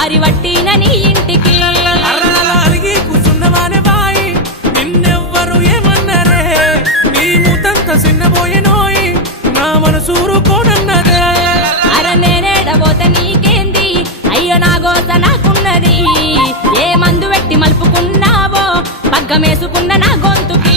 దారి వట్టిన నీ ఇంటికి అరిగి కూసున్నవానే బాయి నిన్నెవ్వరు ఏమన్నారే నీ మూతంత చిన్నబోయేనోయి నా మనసూరు కోడన్నదే అర నేనేడబోత నీకేంది అయ్యో నా గోత నాకున్నది ఏ మందు పెట్టి మలుపుకున్నావో పగ్గమేసుకున్న నా గొంతుకి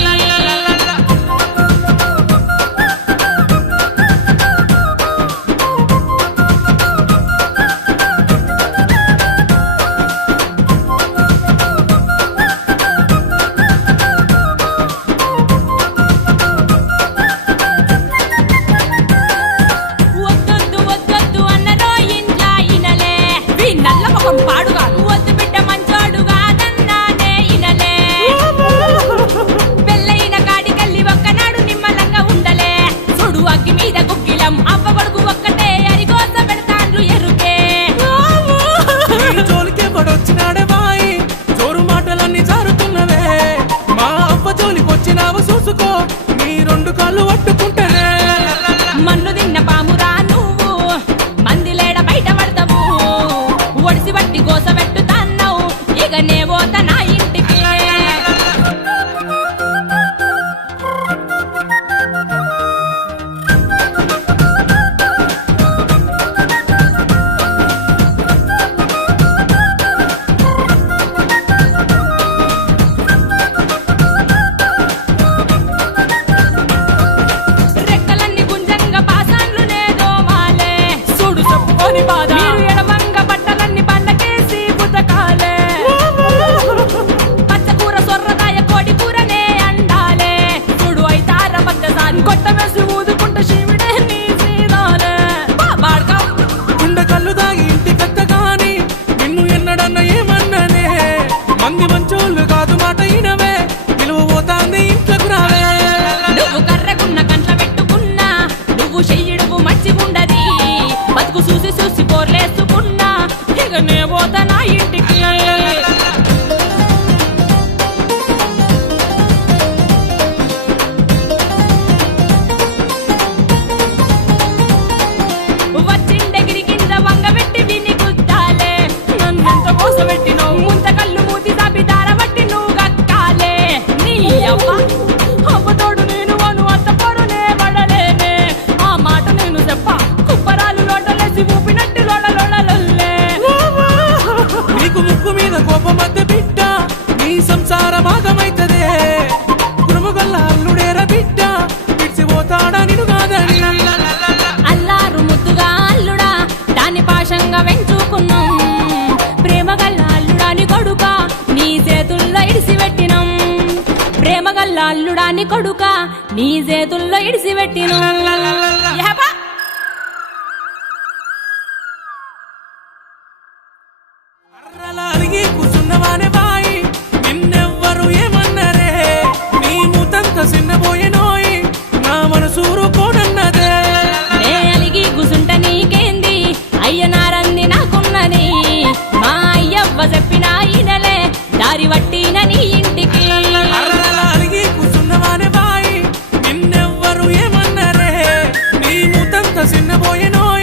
మన్ను తిన్న పామురా నువ్వు మందిలేడ బయట పడతావు ఒడిసి బట్టి గోస పెట్టుతాన్నావు ఇక నే పోత నా ఇంటికి మీరు ఎడమంగ బట్టలన్నీ బండకేసి బుతకాలే పచ్చకూర సొర్రదాయ కోడి కూరనే అండాలే చూడు అయితార మద్దసారి కొట్టమేసి ఊదుకుంట శివుడే నీ శ్రీదాలే బాబాడ్కా గుండె కళ్ళు దాగి ఇంటి కత్త గాని నిన్ను ఎన్నడన్న ఏమన్ననే మంది మంచోళ్ళు కాదు మాట ఇనవే నిలువ పోతాంది ఇంట్లోకి రావే నువ్వు కర్రగున్న కంట్ల పెట్టుకున్నా నువ్వు చెయ్యడువు మంచి ఉండది బతుకు చూసి చూసి పోర్లేసుకున్నా ఇక నే పోత నా ఇంటికి వచ్చిండెగిరి కింద వంగ పెట్టి విని గుద్దాలే నన్నెంత కోస పెట్టినవు ముంత కళ్ళు మూతి దాపి దార బట్టి నువ్వు గక్కాలే నీ అవ్వతోడు నేను అను అంత పొరునే పడలేనే ఆ మాట నేను చెప్ప కుప్పరాలు లోటలేసి ఊపినట్టు లోడలోడలొల్లే నీకు ముక్కు మీద కోపం మధ్య బిడ్డ నీ సంసార భాగమైతదే గురుముగల్ల అల్లుడేర బిడ్డ విడిచిపోతాడా నిన్ను కాదని అల్లారు ముద్దుగా అల్లుడా దాన్ని పాశంగా వెంచుకున్నాం ప్రేమగల్ల అల్లుడాని కొడుక నీ చేతుల్లో ఇడిసిపెట్టినం ప్రేమగల్ల అల్లుడాని కొడుక నీ చేతుల్లో ఇడిసిపెట్టినం అరిగి కూసున్నవానే బాయి నిన్నెవ్వరు ఏమన్నారే నీ మూతంత చిన్నబోయేనోయి నా మనసూరు కోడన్నదే నే అలిగి గుసుంట నీకేంది అయ్య నారంది నాకున్నది మా అయ్యవ్వ చెప్పిన ఈనలే దారి వట్టిన నీ ఇంటికి అరిగి కూసున్నవానే బాయి నిన్నెవ్వరు ఏమన్నారే నీ మూతంత చిన్నబోయేనోయి